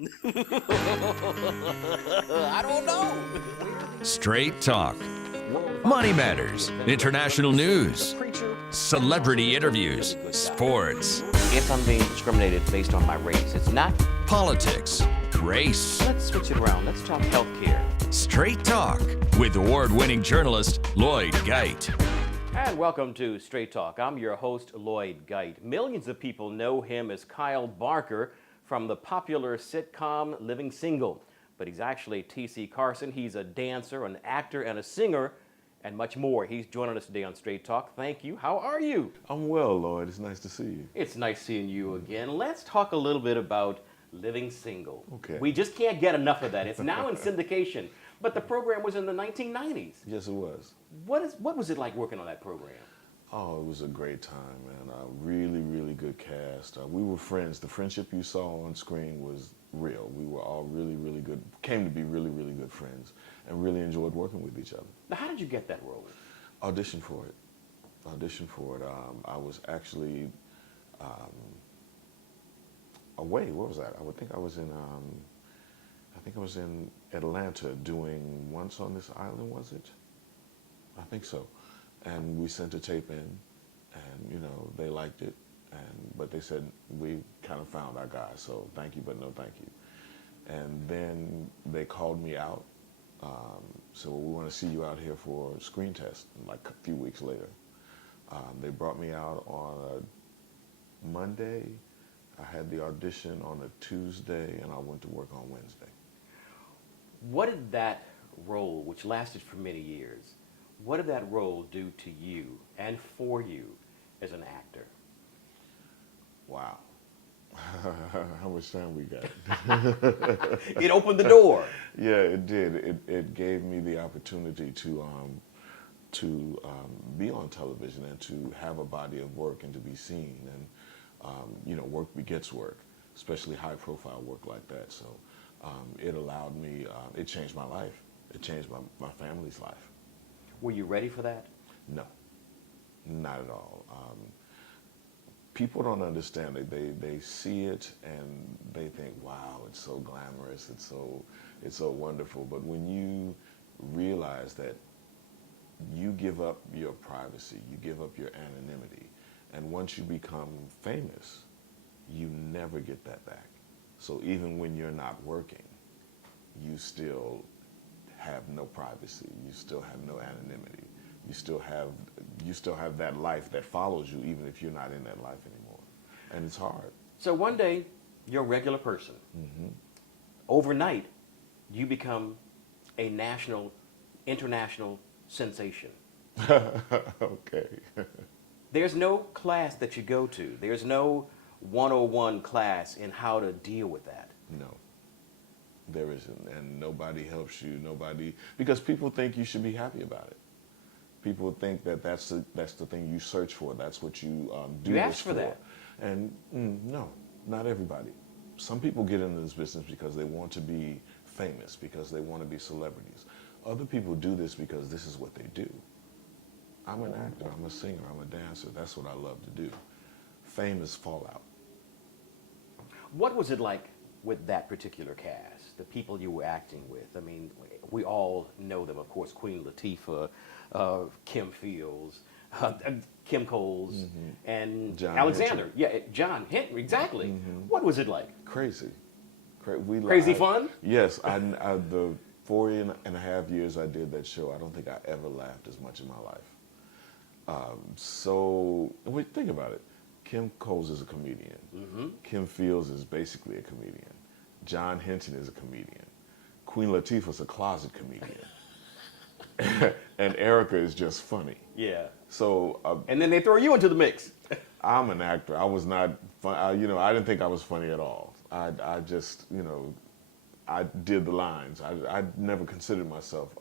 I don't know. Straight talk. Money matters. International news. Celebrity interviews. Sports. If I'm being discriminated based on my race, it's not. Politics. Race. Let's switch it around. Let's talk healthcare. Straight talk with award-winning journalist Lloyd Geit. And welcome to Straight Talk. I'm your host, Lloyd Geit. Millions of people know him as Kyle Barker from the popular sitcom Living Single. But he's actually T.C. Carson. He's a dancer, an actor, and a singer, and much more. He's joining us today on Straight Talk. Thank you. How are you? I'm well, Lloyd. It's nice to see you. It's nice seeing you again. Let's talk a little bit about Living Single. Okay. We just can't get enough of that. It's now in syndication, but the program was in the 1990s. Yes, it was. What was it like working on that program? Oh, it was a great time, man. Really, really good cast. We were friends. The friendship you saw on screen was real. We were all really, really good, came to be really, really good friends, and really enjoyed working with each other. Now, how did you get that role? Auditioned for it. I was actually away. Where was that? I think I was in Atlanta doing Once on This Island, was it? I think so. And we sent a tape in, and, you know, they liked it, but they said, we kind of found our guy, so thank you, but no thank you. And then they called me out, so we want to see you out here for a screen test, like a few weeks later. They brought me out on a Monday. I had the audition on a Tuesday, and I went to work on Wednesday. What did that role, which lasted for many years, what did that role do to you and for you as an actor? Wow. How much time we got? It opened the door. Yeah, it did. It gave me the opportunity to be on television and to have a body of work and to be seen. And, you know, work begets work, especially high-profile work like that. So it allowed me, it changed my life. It changed my family's life. Were you ready for that? No, not at all. People don't understand it. They see it and they think, wow, it's so glamorous, it's so wonderful. But when you realize that you give up your privacy, you give up your anonymity, and once you become famous, you never get that back. So even when you're not working, you still have no privacy, you still have no anonymity, you still have that life that follows you even if you're not in that life anymore. And it's hard. So one day, you're a regular person. Mm-hmm. Overnight, you become a national, international sensation. Okay. There's no class that you go to. There's no 101 class in how to deal with that. No. There isn't, and nobody helps you, because people think you should be happy about it. People think that that's the thing you search for, that's what you do. You ask for that. And no, not everybody. Some people get into this business because they want to be famous, because they want to be celebrities. Other people do this because this is what they do. I'm an actor, I'm a singer, I'm a dancer, that's what I love to do. Fame is fallout. What was it like with that particular cast, the people you were acting with? I mean, we all know them, of course, Queen Latifah, Kim Fields, Kim Coles, mm-hmm. and John Alexander. Henry. Yeah, John Henry, exactly. Mm-hmm. What was it like? Crazy. Crazy fun? Yes, the 4.5 years I did that show, I don't think I ever laughed as much in my life. So, think about it. Kim Coles is a comedian. Mm-hmm. Kim Fields is basically a comedian. John Henson is a comedian. Queen Latifah's a closet comedian. And Erica is just funny. Yeah. So. And then they throw you into the mix. I'm an actor. I was not fun. I didn't think I was funny at all. I just, I did the lines. I never considered myself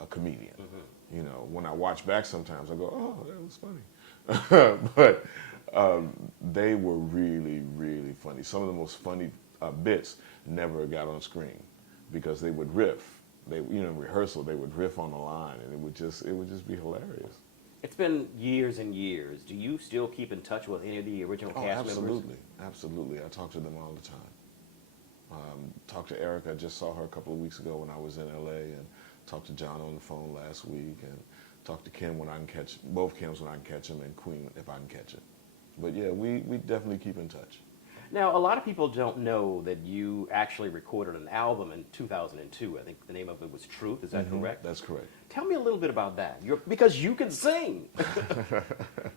a comedian. Mm-hmm. When I watch back sometimes, I go, oh, that was funny. But they were really, really funny. Some of the most funny bits never got on screen because they would riff. In rehearsal, they would riff on the line, and it would just be hilarious. It's been years and years. Do you still keep in touch with any of the original cast members? Absolutely. I talk to them all the time. talked to Erica. I just saw her a couple of weeks ago when I was in LA, and talked to John on the phone last week, and talked to Kim when I can catch, both Kims when I can catch them, and Queen if I can catch it. But yeah, we definitely keep in touch. Now, a lot of people don't know that you actually recorded an album in 2002. I think the name of it was Truth. Is that correct? That's correct. Tell me a little bit about that. Because you can sing.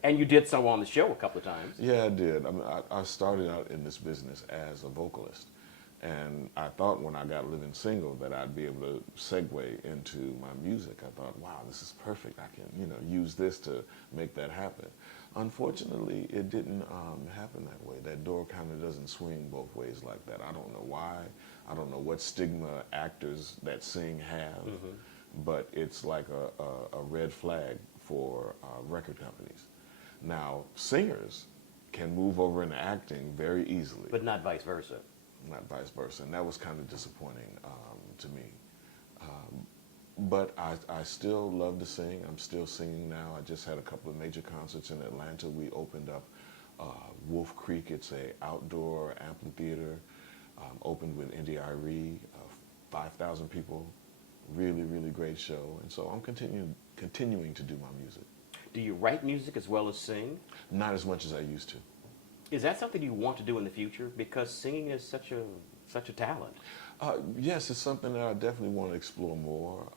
And you did so on the show a couple of times. Yeah, I did. I mean, I started out in this business as a vocalist. And I thought when I got Living Single that I'd be able to segue into my music. I thought, wow, this is perfect. I can, use this to make that happen. Unfortunately, it didn't happen that way. That door kind of doesn't swing both ways like that. I don't know why. I don't know what stigma actors that sing have, but it's like a red flag for record companies. Now, singers can move over into acting very easily. But not vice versa. Not vice versa, and that was kind of disappointing to me. But I still love to sing. I'm still singing now. I just had a couple of major concerts in Atlanta. We opened up Wolf Creek. It's a outdoor amphitheater. Opened with Indy Irie, 5,000 people. Really, really great show. And so I'm continuing to do my music. Do you write music as well as sing? Not as much as I used to. Is that something you want to do in the future? Because singing is such a talent. Yes, it's something that I definitely want to explore more.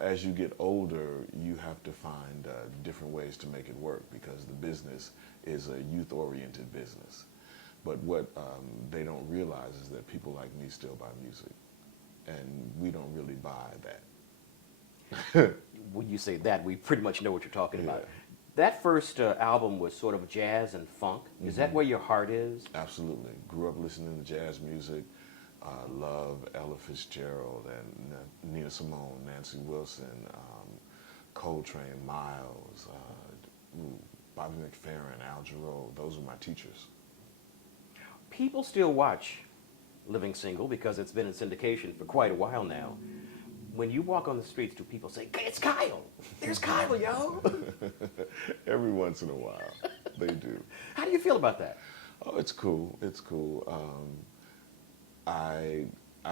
As you get older, you have to find different ways to make it work because the business is a youth-oriented business. But what they don't realize is that people like me still buy music, and we don't really buy that. When you say that, we pretty much know what you're talking about. Yeah. That first album was sort of jazz and funk. Is that where your heart is? Absolutely. Grew up listening to jazz music. Love Ella Fitzgerald and Nina Simone, Nancy Wilson, Coltrane, Miles, Bobby McFerrin, Al Jarreau. Those were my teachers. People still watch Living Single because it's been in syndication for quite a while now. When you walk on the streets, do people say, "It's Kyle. There's Kyle, yo"? Every once in a while, they do. How do you feel about that? Oh, it's cool. It's cool. I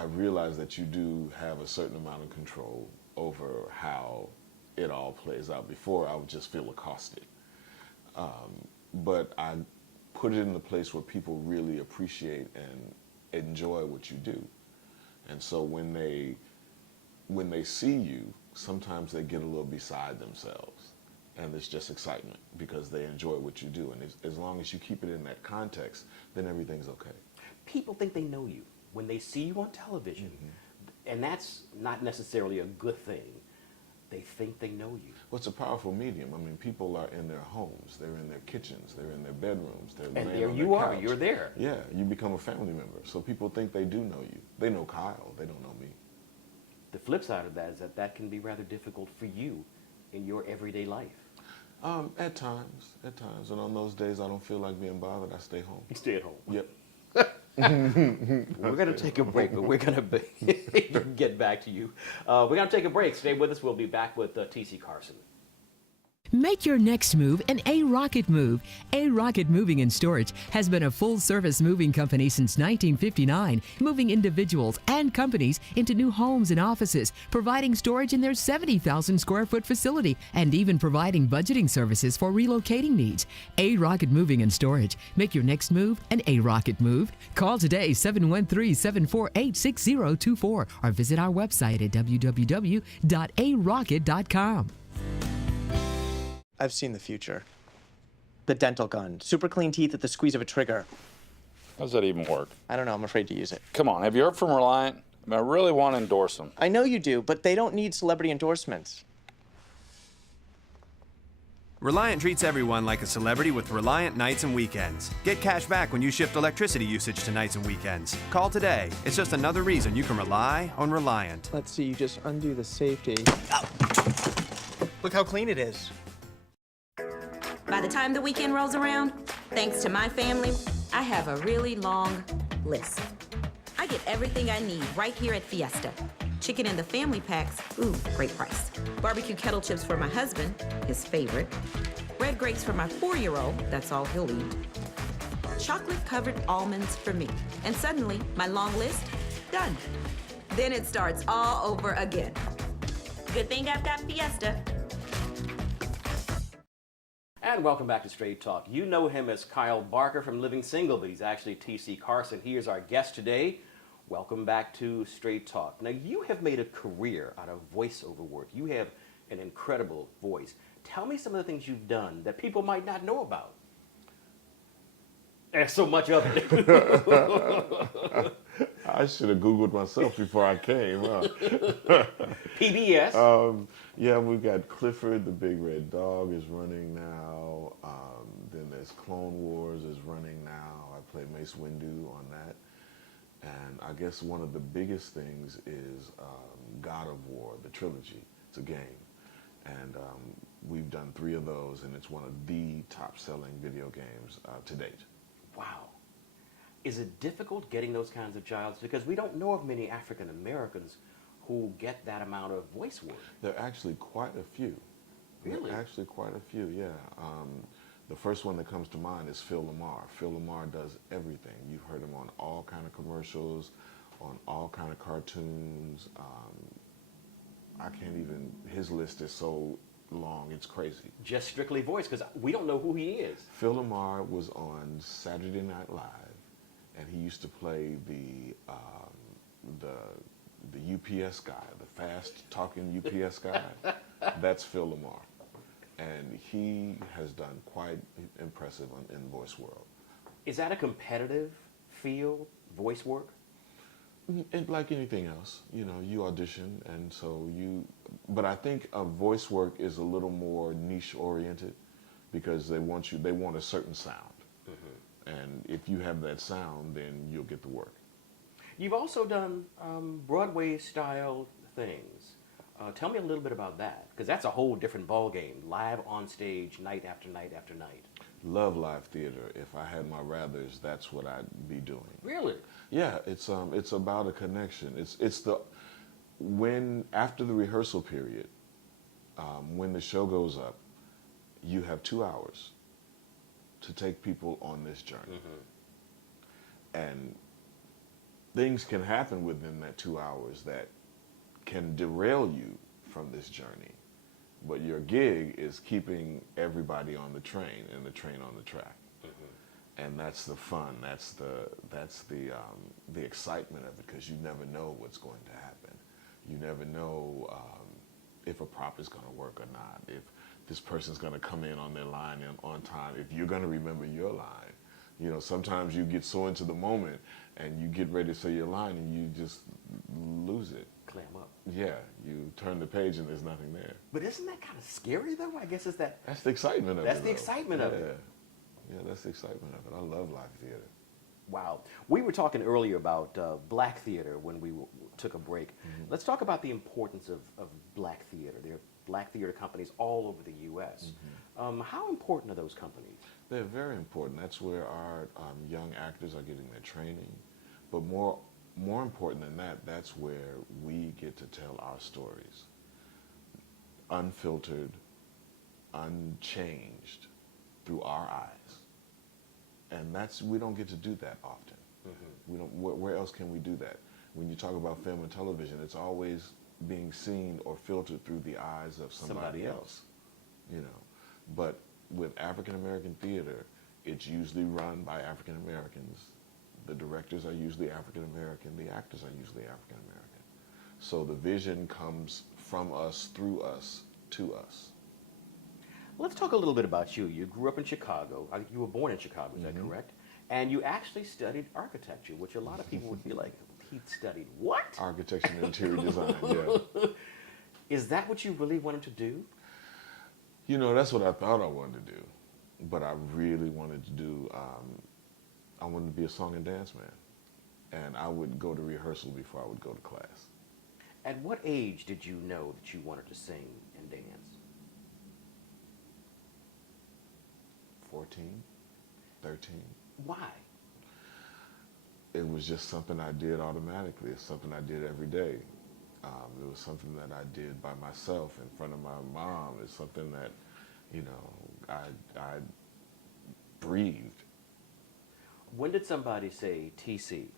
realize that you do have a certain amount of control over how it all plays out. Before, I would just feel accosted. But I put it in a place where people really appreciate and enjoy what you do. And so when they see you, sometimes they get a little beside themselves. And it's just excitement because they enjoy what you do. And as long as you keep it in that context, then everything's okay. People think they know you when they see you on television. And that's not necessarily a good thing. They think they know you. Well, it's a powerful medium. I mean, people are in their homes, they're in their kitchens, they're in their bedrooms, they're And laying there on you their are, couch. you're there. Yeah, you become a family member. So people think they do know you. They know Kyle, they don't know me. The flip side of that is that can be rather difficult for you in your everyday life. At times. And on those days I don't feel like being bothered, I stay home. You stay at home. Yep. We're going to take a break, but we're going to get back to you. We're going to take a break. Stay with us. We'll be back with T.C. Carson. Make your next move an A-Rocket move. A-Rocket Moving and Storage has been a full-service moving company since 1959, moving individuals and companies into new homes and offices, providing storage in their 70,000-square-foot facility, and even providing budgeting services for relocating needs. A-Rocket Moving and Storage. Make your next move an A-Rocket move. Call today, 713-748-6024, or visit our website at www.arocket.com. I've seen the future. The dental gun, super clean teeth at the squeeze of a trigger. How does that even work? I don't know, I'm afraid to use it. Come on, have you heard from Reliant? I mean, I really want to endorse them. I know you do, but they don't need celebrity endorsements. Reliant treats everyone like a celebrity with Reliant nights and weekends. Get cash back when you shift electricity usage to nights and weekends. Call today. It's just another reason you can rely on Reliant. Let's see, you just undo the safety. Look how clean it is. By the time the weekend rolls around, thanks to my family, I have a really long list. I get everything I need right here at Fiesta. Chicken in the family packs, ooh, great price. Barbecue kettle chips for my husband, his favorite. Red grapes for my 4-year-old, that's all he'll eat. Chocolate-covered almonds for me. And suddenly, my long list done. Then it starts all over again. Good thing I've got Fiesta. And welcome back to Straight Talk. You know him as Kyle Barker from Living Single, but he's actually T.C. Carson. He is our guest today. Welcome back to Straight Talk. Now, you have made a career out of voiceover work. You have an incredible voice. Tell me some of the things you've done that people might not know about. There's so much of it. I should have Googled myself before I came. Huh? PBS. Yeah, we've got Clifford the Big Red Dog is running now. Then there's Clone Wars is running now. I play Mace Windu on that. And I guess one of the biggest things is God of War, the trilogy. It's a game. And we've done 3 of those, and it's one of the top-selling video games to date. Wow. Is it difficult getting those kinds of jobs? Because we don't know of many African Americans who get that amount of voice work. There are actually quite a few. Really? There are actually quite a few, yeah. The first one that comes to mind is Phil Lamar. Phil Lamar does everything. You've heard him on all kind of commercials, on all kind of cartoons. I can't even, his list is so long, it's crazy. Just strictly voice, because we don't know who he is. Phil Lamar was on Saturday Night Live, and he used to play the UPS guy, the fast-talking UPS guy. That's Phil Lamar. And he has done quite impressive in the voice world. Is that a competitive field, voice work? And like anything else, you audition, and so but I think voice work is a little more niche oriented because they want a certain sound. Mm-hmm. And if you have that sound, then you'll get the work. You've also done Broadway style things. Tell me a little bit about that, because that's a whole different ballgame, live on stage, night after night after night. Love live theater. If I had my rathers, that's what I'd be doing. Really? Yeah, it's about a connection. When after the rehearsal period, when the show goes up, you have 2 hours to take people on this journey. Mm-hmm. And things can happen within that 2 hours that can derail you from this journey. But your gig is keeping everybody on the train and the train on the track. Mm-hmm. And that's the fun. That's the excitement of it, because you never know what's going to happen. You never know if a prop is going to work or not, if this person's going to come in on their line and on time, if you're going to remember your line. Sometimes you get so into the moment and you get ready to say your line and you just lose it. Clam up. Yeah, you turn the page and there's nothing there. But isn't that kind of scary, though? I guess it's that. That's the excitement of it. That's the excitement of it. Yeah, that's the excitement of it. I love live theater. Wow. We were talking earlier about black theater when we took a break. Mm-hmm. Let's talk about the importance of black theater. There are black theater companies all over the U.S. Mm-hmm. How important are those companies? They're very important. That's where our young actors are getting their training. But more important than that, that's where we get to tell our stories. Unfiltered, unchanged, through our eyes. And we don't get to do that often. Mm-hmm. We don't. Where else can we do that? When you talk about film and television, it's always being seen or filtered through the eyes of somebody else. But with African American theater, it's usually run by African Americans. The directors are usually African American. The actors are usually African American. So the vision comes from us, through us, to us. Let's talk a little bit about you. You grew up in Chicago. You were born in Chicago, is that correct? And you actually studied architecture, which a lot of people would be like, he studied what? Architecture and interior design, yeah. Is that what you really wanted to do? That's what I thought I wanted to do. But I really wanted to do, I wanted to be a song and dance man. And I would go to rehearsal before I would go to class. At what age did you know that you wanted to sing and dance? 14, 13. Why? It was just something I did automatically. It's something I did every day. It was something that I did by myself in front of my mom. It's something that, I breathed. When did somebody say, TC,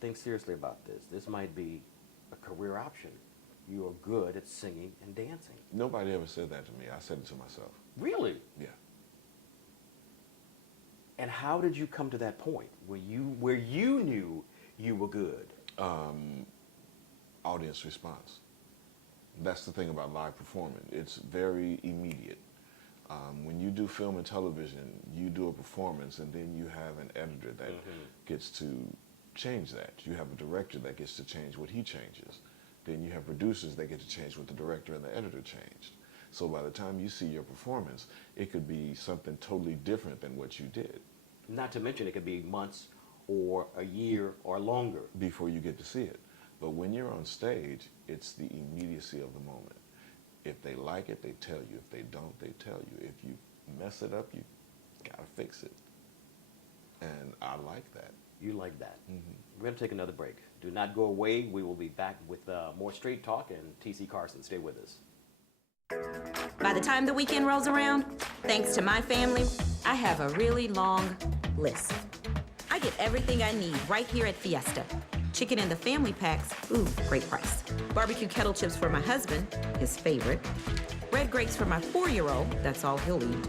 think seriously about this. This might be a career option. You are good at singing and dancing. Nobody ever said that to me. I said it to myself. Really? Yeah. And how did you come to that point where you knew you were good? Audience response. That's the thing about live performing. It's very immediate. When you do film and television, you do a performance and then you have an editor that gets to change that. You have a director that gets to change what he changes. Then you have producers that get to change what the director and the editor changed. So by the time you see your performance, it could be something totally different than what you did. Not to mention it could be months or a year or longer before you get to see it. But when you're on stage, it's the immediacy of the moment. If they like it, they tell you. If they don't, they tell you. If you mess it up, you gotta fix it. And I like that. You like that. We're going to take another break. Do not go away. We will be back with more Straight Talk and T.C. Carson. Stay with us. By the time the weekend rolls around, thanks to my family, I have a really long list. I get everything I need right here at Fiesta. Chicken in the family packs, ooh, great price. Barbecue kettle chips for my husband, his favorite. Red grapes for my 4-year-old, that's all he'll eat.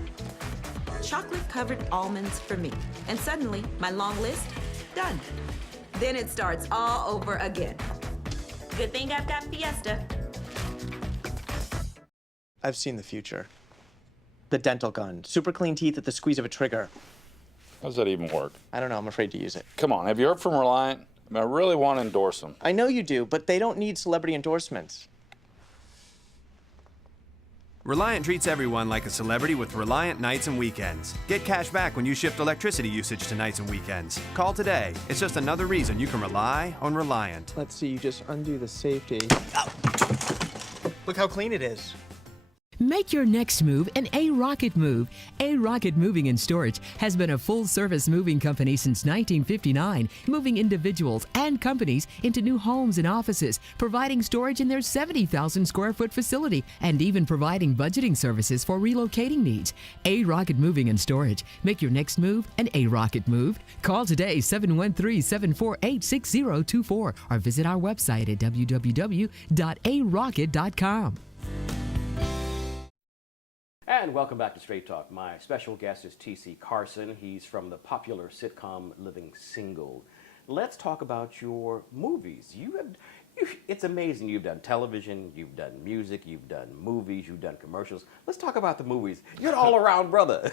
Chocolate-covered almonds for me. And suddenly, my long list, done. Then it starts all over again. Good thing I've got Fiesta. I've seen the future. The dental gun, super clean teeth at the squeeze of a trigger. How does that even work? I don't know, I'm afraid to use it. Come on, have you heard from Reliant? I mean, I really want to endorse them. I know you do, but they don't need celebrity endorsements. Reliant treats everyone like a celebrity with Reliant nights and weekends. Get cash back when you shift electricity usage to nights and weekends. Call today. It's just another reason you can rely on Reliant. Let's see, you just undo the safety. Look how clean it is. Make your next move an A-Rocket move. A-Rocket Moving and Storage has been a full-service moving company since 1959, moving individuals and companies into new homes and offices, providing storage in their 70,000-square-foot facility, and even providing budgeting services for relocating needs. A-Rocket Moving and Storage. Make your next move an A-Rocket move. Call today, 713-748-6024, or visit our website at www.arocket.com. And welcome back to Straight Talk. My special guest is T.C. Carson. He's from the popular sitcom Living Single. Let's talk about your movies. It's amazing. You've done television, you've done music, you've done movies, you've done commercials. Let's talk about the movies. You're an all-around brother.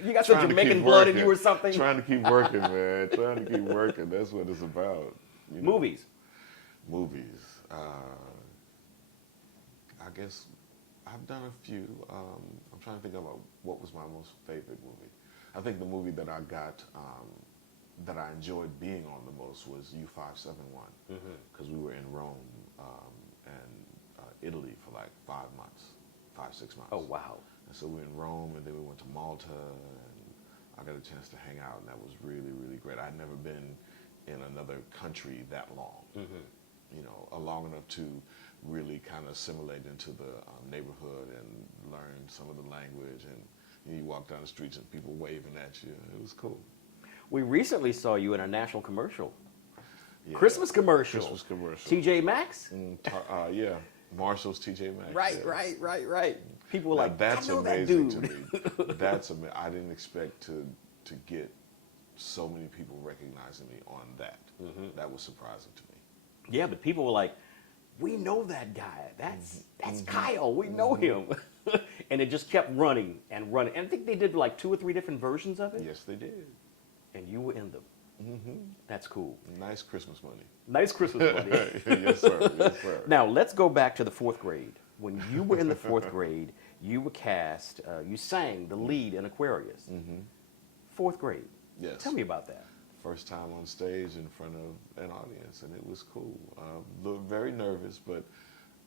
You got some Jamaican blood in you or something? Trying to keep working, man. Trying to keep working. That's what it's about. You know? Movies. Movies. I guess I've done a few. I'm trying to think about what was my most favorite movie. I think the movie that I got, that I enjoyed being on the most was U-571, because we were in Rome and Italy for like 5 months, 6 months. Oh, wow. And so we were in Rome, and then we went to Malta, and I got a chance to hang out, and that was really, really great. I'd never been in another country that long, you know, long enough to really kind of assimilate into the neighborhood and learn some of the language. And you walk down the streets and people waving at you. It was cool. We recently saw you in a national commercial. Yeah. Christmas commercial. Christmas commercial. TJ Maxx? Yeah. Marshall's TJ Maxx. Right, yeah. right. People were like, that's I know amazing that dude. to me. That's amazing. I didn't expect to get so many people recognizing me on that. That was surprising to me. Yeah, but people were like, we know that guy. That's Kyle. We know him. And it just kept running and running. And I think they did like 2 or 3 different versions of it. Yes, they did. And you were in them. That's cool. Nice Christmas money. Nice Christmas money. Yes, sir. Yes, sir. Now, let's go back to the 4th grade. When you were in the 4th grade, you were cast, you sang the lead in Aquarius. 4th grade. Yes. Tell me about that. First time on stage in front of an audience, and it was cool. Very nervous, but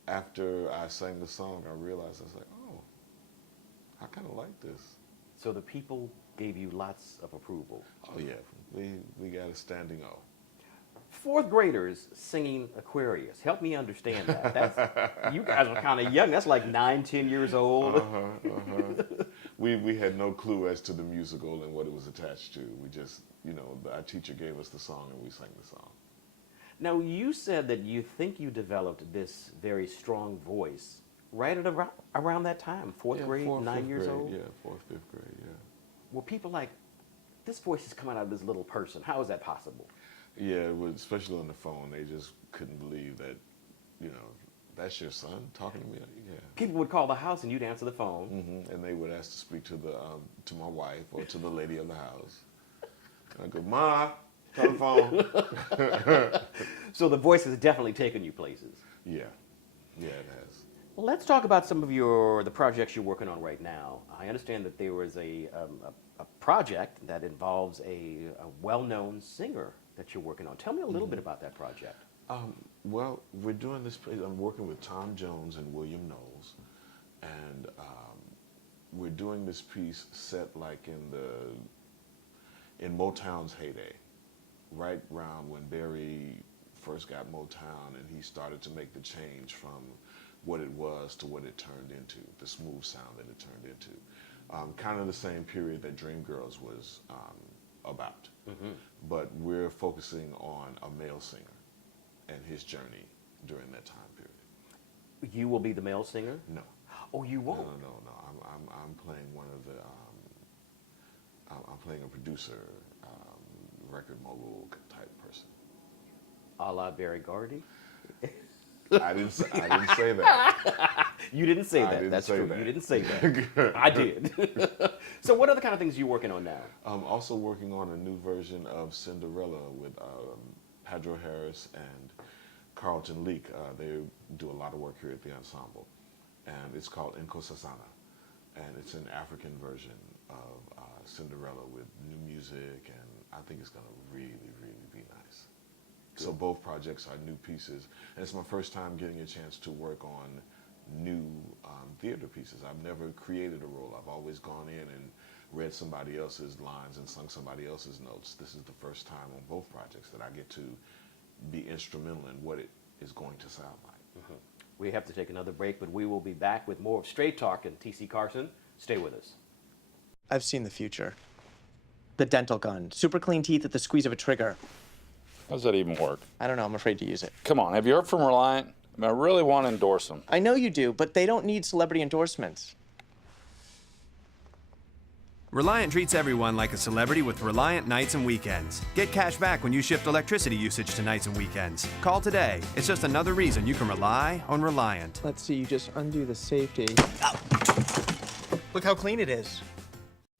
after I sang the song, I realized, I was like, oh, I kind of like this. So the people gave you lots of approval. Oh, yeah. We got a standing O. 4th graders singing Aquarius. Help me understand that. You guys are kind of young. That's like 9, 10 years old. We had no clue as to the musical and what it was attached to. We just, you know, our teacher gave us the song and we sang the song. Now, you said that you think you developed this very strong voice right at around that time, fourth grade, fourth, 9 fifth years grade, old? Yeah, fourth, fifth grade, yeah. Were people like, this voice is coming out of this little person? How is that possible? Yeah, it was, especially on the phone, they just couldn't believe that, that's your son talking to me? Yeah. People would call the house and you'd answer the phone. And they would ask to speak to to my wife or to the lady of the house. And I go, Ma, telephone. So the voice has definitely taken you places. Yeah, it has. Well, let's talk about some of the projects you're working on right now. I understand that there was a project that involves a well-known singer that you're working on. Tell me a little bit about that project. Well, we're doing this. I'm working with Tom Jones and William Knowles, and we're doing this piece set like in Motown's heyday, right around when Barry first got Motown, and he started to make the change from what it was to what it turned into, the smooth sound that it turned into. Kind of the same period that Dreamgirls was about, but we're focusing on a male singer and his journey during that time period. You will be the male singer? No. Oh, you won't? No. I'm playing one of the. I'm playing a producer, record mogul type person. A la Barry Gordy? I didn't say that. You didn't say I that. didn't That's say true. that. You didn't say that. I did. So what other kind of things are you working on now? I'm also working on a new version of Cinderella with Pedro Harris and Carlton Leak. They do a lot of work here at the ensemble, and it's called Nkosazana, and it's an African version of Cinderella with new music, and I think it's going to really, really be nice. So both projects are new pieces, and it's my first time getting a chance to work on new theater pieces. I've never created a role. I've always gone in and read somebody else's lines and sung somebody else's notes. This is the first time on both projects that I get to be instrumental in what it is going to sound like. We have to take another break, but we will be back with more of Straight Talk and TC Carson. Stay with us. I've seen the future. The dental gun, super clean teeth at the squeeze of a trigger. How does that even work? I don't know, I'm afraid to use it. Come on, have you heard from Reliant? I really want to endorse them. I know you do, but they don't need celebrity endorsements. Reliant treats everyone like a celebrity with Reliant nights and weekends. Get cash back when you shift electricity usage to nights and weekends. Call today. It's just another reason you can rely on Reliant. Let's see, you just undo the safety. Look how clean it is.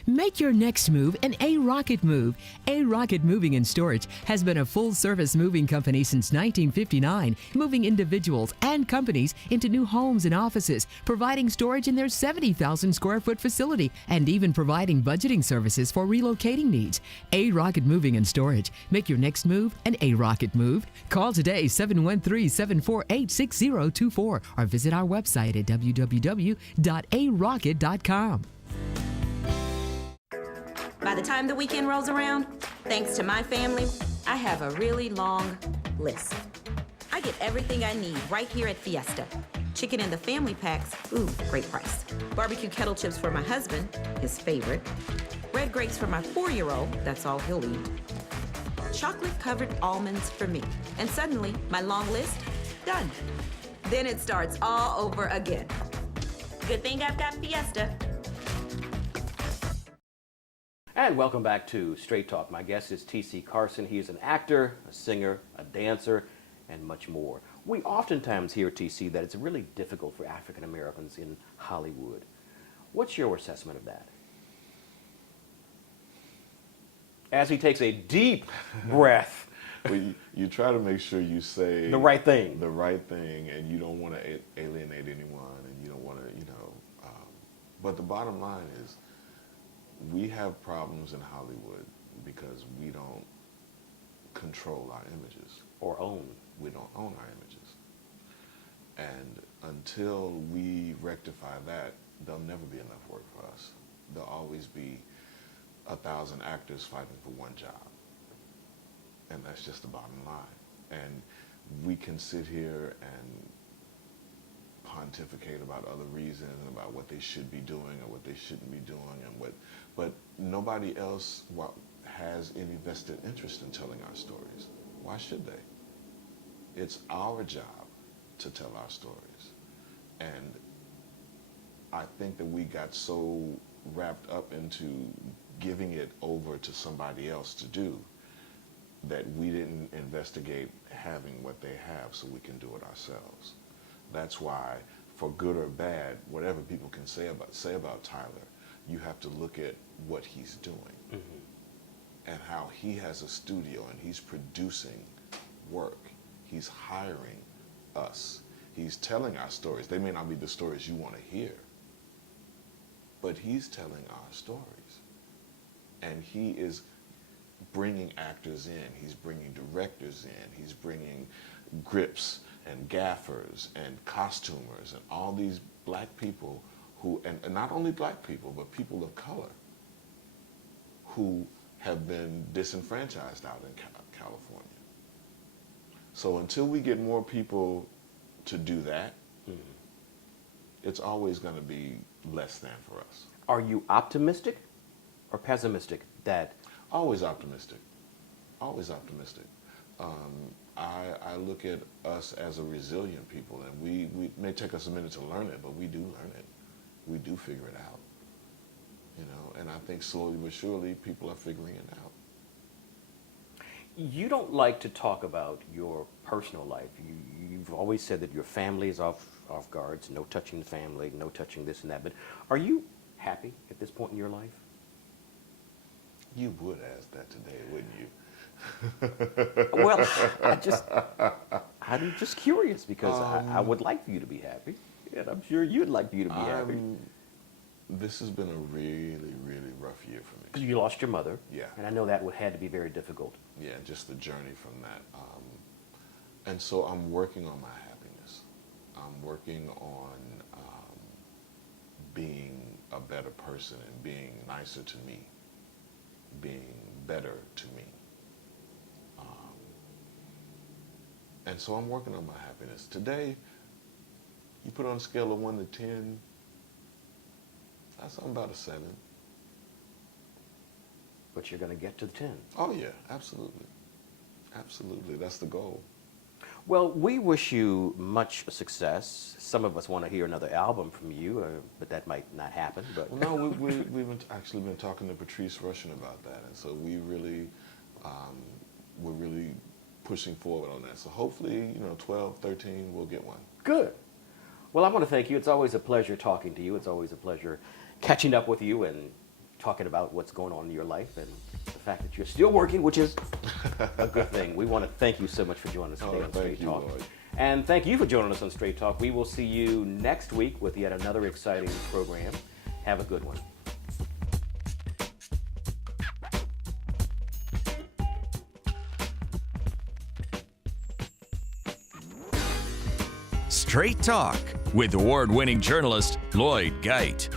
Make your next move an A-Rocket move. A-Rocket Moving and Storage has been a full-service moving company since 1959, moving individuals and companies into new homes and offices, providing storage in their 70,000-square-foot facility, and even providing budgeting services for relocating needs. A-Rocket Moving and Storage. Make your next move an A-Rocket move. Call today, 713-748-6024, or visit our website at www.arocket.com. By the time the weekend rolls around, thanks to my family, I have a really long list. I get everything I need right here at Fiesta. Chicken in the family packs, ooh, great price. Barbecue kettle chips for my husband, his favorite. Red grapes for my 4-year-old, that's all he'll eat. Chocolate-covered almonds for me. And suddenly, my long list, done. Then it starts all over again. Good thing I've got Fiesta. And welcome back to Straight Talk. My guest is TC Carson. He is an actor, a singer, a dancer, and much more. We oftentimes hear, TC, that it's really difficult for African Americans in Hollywood. What's your assessment of that? As he takes a deep breath. Well, you try to make sure you say The right thing. The right thing, and you don't want to alienate anyone, and you don't want to, but the bottom line is, we have problems in Hollywood because we don't control our images. Or own. We don't own our images. And until we rectify that, there'll never be enough work for us. There'll always be 1,000 actors fighting for one job. And that's just the bottom line. And we can sit here and pontificate about other reasons and about what they should be doing or what they shouldn't be doing, but nobody else has any vested interest in telling our stories. Why should they? It's our job to tell our stories. And I think that we got so wrapped up into giving it over to somebody else to do that we didn't investigate having what they have so we can do it ourselves. That's why, for good or bad, whatever people can say about Tyler, you have to look at what he's doing and how he has a studio and he's producing work. He's hiring us. He's telling our stories. They may not be the stories you want to hear, but he's telling our stories. And he is bringing actors in. He's bringing directors in. He's bringing grips and gaffers and costumers and all these black people who, and not only black people, but people of color who have been disenfranchised out in California. So until we get more people to do that, it's always going to be less than for us. Are you optimistic or pessimistic that? Always optimistic. Always optimistic. I look at us as a resilient people, and we may take us a minute to learn it, but we do learn it. We do figure it out. You know, and I think slowly but surely people are figuring it out. You don't like to talk about your personal life. You've always said that your family is off guards, no touching the family, no touching this and that. But are you happy at this point in your life? You would ask that today, wouldn't you? Well, I'm just curious because I would like for you to be happy, and I'm sure you'd like for you to be happy. This has been a really, really rough year for me. Because you lost your mother. Yeah. And I know that had to be very difficult. Yeah, just the journey from that. And so I'm working on my happiness. I'm working on being a better person and being nicer to me, being better to me. And so I'm working on my happiness. Today, you put on a scale of 1 to 10, I'm about a 7. But you're going to get to the 10. Oh yeah, absolutely. Absolutely, that's the goal. Well, we wish you much success. Some of us want to hear another album from you, but that might not happen. But well, no, we've actually been talking to Patrice Rushen about that, and so we're really pushing forward on that. So hopefully, 12, 13, we'll get one. Good. Well, I want to thank you. It's always a pleasure talking to you. It's always a pleasure catching up with you and talking about what's going on in your life and the fact that you're still working, which is a good thing. We want to thank you so much for joining us today on Straight Talk. Lloyd. And thank you for joining us on Straight Talk. We will see you next week with yet another exciting program. Have a good one. Straight Talk with award-winning journalist Lloyd Geit.